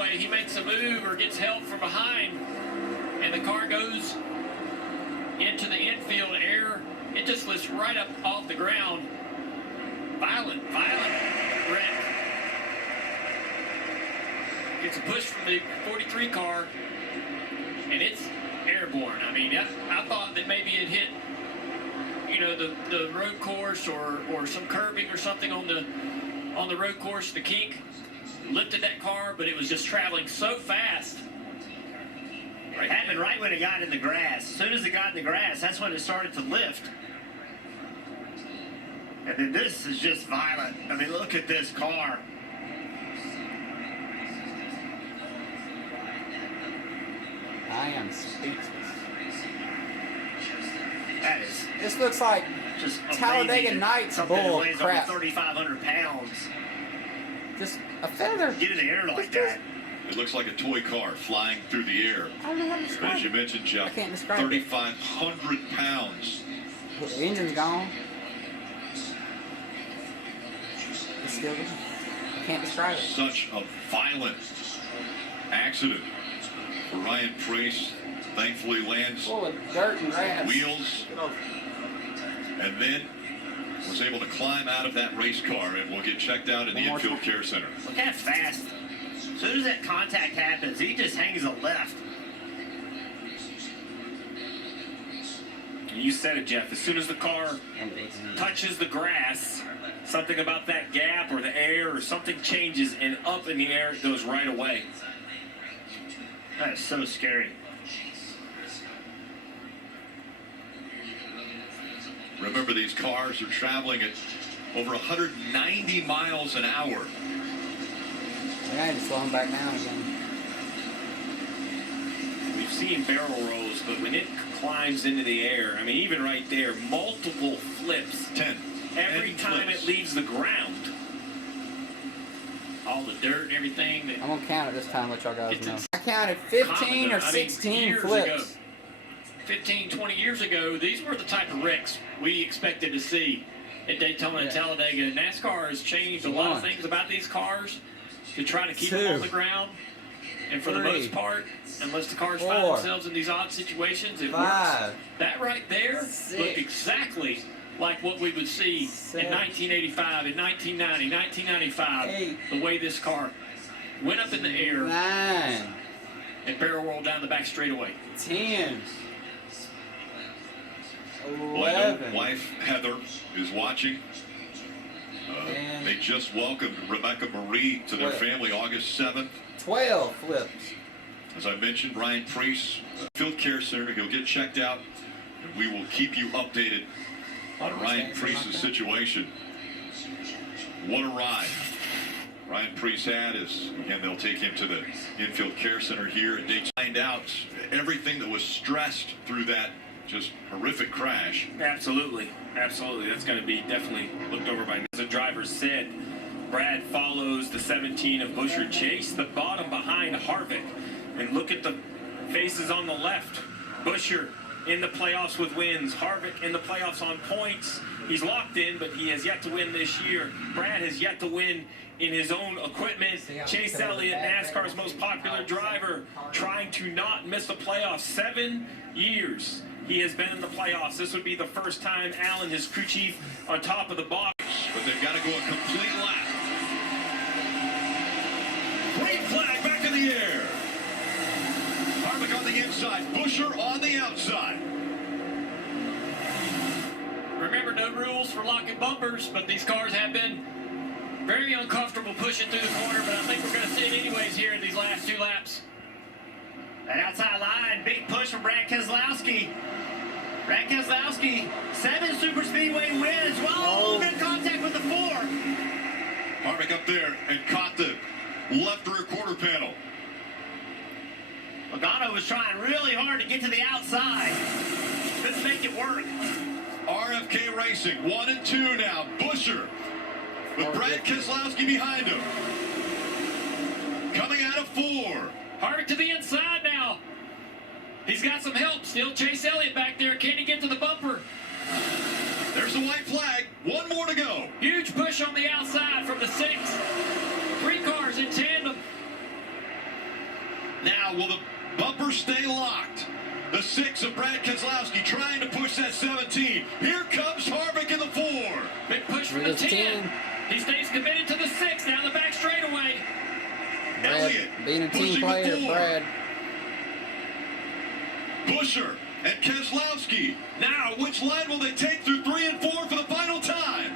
straightaway, he makes a move or gets help from behind, and the car goes into the infield air. It just lifts right up off the ground. Violent wreck. Gets a push from the 43 car, and it's airborne. I mean, I thought that maybe it hit, you know, the road course or some curbing or something on the road course. The kink lifted that car, but it was just traveling so fast. It happened right when it got in the grass. As soon as it got in the grass, that's when it started to lift. And then this is just violent. I mean, look at this car. I am speechless. That is This looks like just Talladega Nights bull weighs crap. over 3,500 pounds. Just a feather. Get in the air like that. It looks like a toy car flying through the air. I don't know how to But describe as you it. mentioned, Jeff, I can't describe it. 3,500 pounds. The engine's gone. It's still going. I can't describe it. Such a violent accident for Ryan Preece. Thankfully lands Full of dirt and grass. wheels and then was able to climb out of that race car and will get checked out in the infield care center. Look how fast. As soon as that contact happens, he just hangs a left. You said it, Jeff. As soon as the car touches the grass, something about that gap or the air or something changes, and up in the air it goes right away. That is so scary. Remember, these cars are traveling at over 190 miles an hour. Yeah, I need to slow him back down again. We've seen barrel rolls, but when it climbs into the air, I mean, even right there, multiple flips. 10. Every 10 time flips. it leaves the ground. All the dirt and everything. I'm going to count it this time, let y'all guys It's know. ins- I counted 15 or 16 years flips. ago, 15, 20 years ago, these were the type of wrecks we expected to see at Daytona and Talladega. NASCAR has changed a lot of things about these cars to try to keep them on the ground. And for the most part, unless the cars find themselves in these odd situations, it works. That right there looked exactly like what we would see in 1985, in 1990, 1995. The way this car went up in the air 9, and barrel rolled down the back straightaway. 10, Well, I know 11. wife Heather is watching. And They just welcomed Rebecca Marie to their 12. family August 7th. 12 flips. As I mentioned, Ryan Preece, field care center, he'll get checked out, and we will keep you updated on Ryan Preece's situation. What a ride Ryan Preece had is, again, they'll take him to the infield care center here at Daytona. Find out everything that was stressed through that just horrific crash. Absolutely. Absolutely. That's going to be definitely looked over by, as the driver said. Brad follows the 17 of Busher Chase, the bottom behind Harvick. And look at the faces on the left. Busher in the playoffs with wins. Harvick in the playoffs on points. He's locked in, but he has yet to win this year. Brad has yet to win in his own equipment. Chase Elliott, NASCAR's most popular driver, trying to not miss the playoffs. 7 years he has been in the playoffs. This would be the first time Allen, his crew chief, on top of the box. But they've got to go a complete lap. Green flag back in the air. Harvick on the inside, Busher on the outside. Remember, no rules for locking bumpers, but these cars have been very uncomfortable pushing through the corner, but I think we're going to see it anyways here in these last 2 laps. That outside line, big push from Brad Keselowski. Brad Keselowski, 7 super speedway wins. Whoa, good contact with the 4. Harvick up there and caught the left rear quarter panel. Logano was trying really hard to get to the outside. Couldn't make it work. RFK Racing, 1 and 2 now. Busher with Brad Keselowski behind him. Coming out of 4. Harvick to the inside now. He's got some help still. Chase Elliott back there. Can he get to the bumper? There's the white flag. 1 more to go. Huge push on the outside from the 6. 3 cars in tandem. Now, will the bumper stay locked? The 6 of Brad Keselowski trying to push that 17. Here comes Harvick in the 4. Big push from the 10. He stays committed to the 6 down the back straightaway. Elliott Being a team pushing player, the 4. Brad. Busher and Keselowski. Now, which line will they take through 3 and 4 for the final time?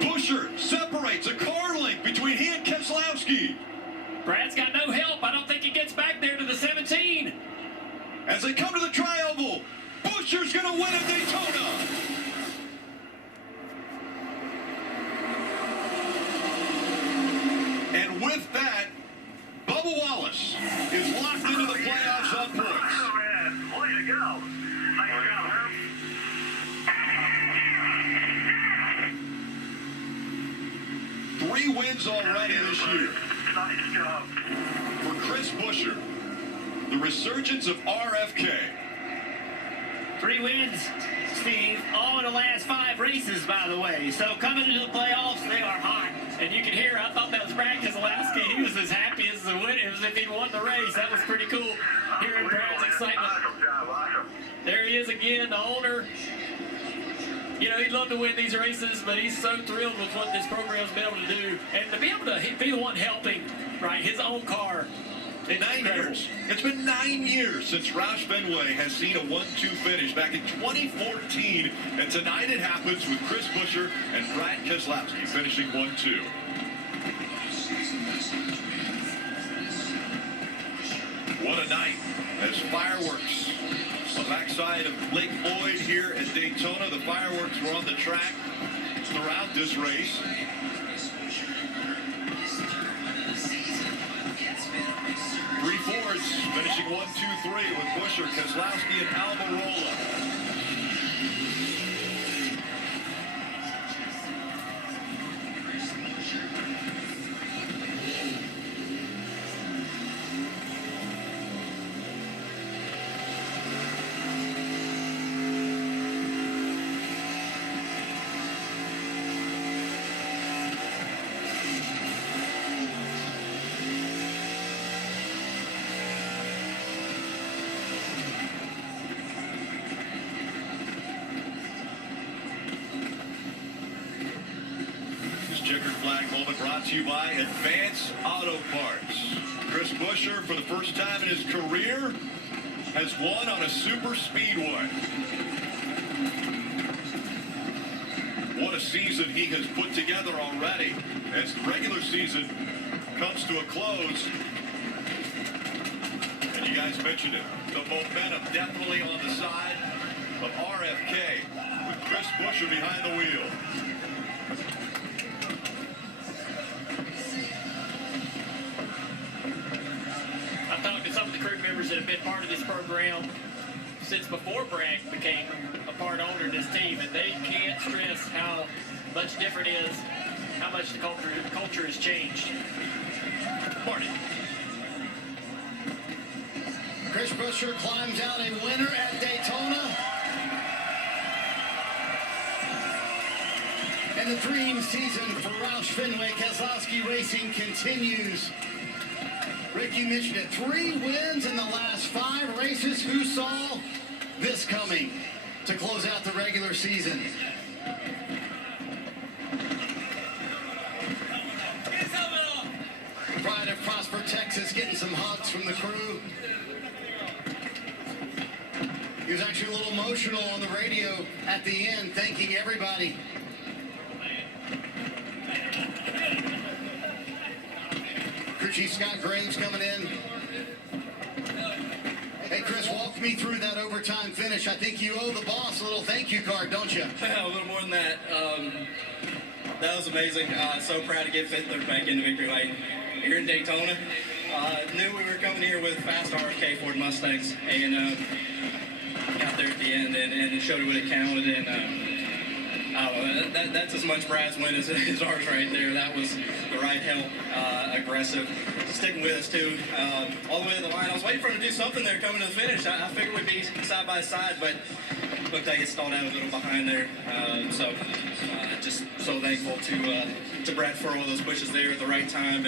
Busher separates a car length between he and Keselowski. Brad's got no help. I don't think he gets back there to the 17. As they come to the tri-oval, Busher's going to win at Daytona. And with that, Bubba Wallace is locked into the playoffs on points. Oh, man. Way to go. Thanks, Herb. 3 wins already this year. Nice job. For Chris Busher, the resurgence of RFK. 3 wins, Steve, all in the last 5 races, by the way. So coming into the playoffs, they are hot. And you can hear, I thought that was Brad Keselowski. He was as happy as if he'd won the race. That was pretty cool, hearing Brad's excitement. Awesome job, awesome. There he is again, the owner. You know, he'd love to win these races, but he's so thrilled with what this program's been able to do. And to be able to be the one helping, right, his own car. It's 9 incredible. years. It's been 9 years since Roush Fenway has seen a 1-2 finish back in 2014. And tonight it happens with Chris Busher and Brad Keselowski finishing 1-2. What a night as fireworks on the backside of Lake Boyd here at Daytona. The fireworks were on the track throughout this race. Three Fords finishing 1-2-3 with Busher, Keselowski, and Almirola. Checkered flag moment brought to you by Advance Auto Parts. Chris Busher, for the first time in his career, has won on a super speedway. What a season he has put together already as the regular season comes to a close. And you guys mentioned it. The momentum definitely on the side of RFK with Chris Busher behind the wheel. I've talked to some of the crew members that have been part of this program since before Brad became a part owner of this team, and they can't stress how much different it is, how much the culture has changed. Marty. Chris Busher climbs out a winner at Daytona. And the dream season for Roush Fenway Keselowski Racing continues. Rick, you mentioned it. 3 wins in the last 5 races. Who saw this coming to close out the regular season? Pride of Prosper, Texas, getting some hugs from the crew. He was actually a little emotional on the radio at the end, thanking everybody. Crew Chief Scott Graves coming in. Hey, Chris, walk me through that overtime finish. I think you owe the boss a little thank you card, don't you? A little more than that. That was amazing. So proud to get Fittler back into victory lane here in Daytona. Knew we were coming here with fast RFK Ford Mustangs, and got there at the end and showed it when it counted. And I don't know, that's as much Brad's win as ours right there. That was the right help, aggressive, sticking with us too, all the way to the line. I was waiting for him to do something there coming to the finish. I figured we'd be side by side, but looked like it stalled out a little behind there. So just so thankful to Brad for all those pushes there at the right time.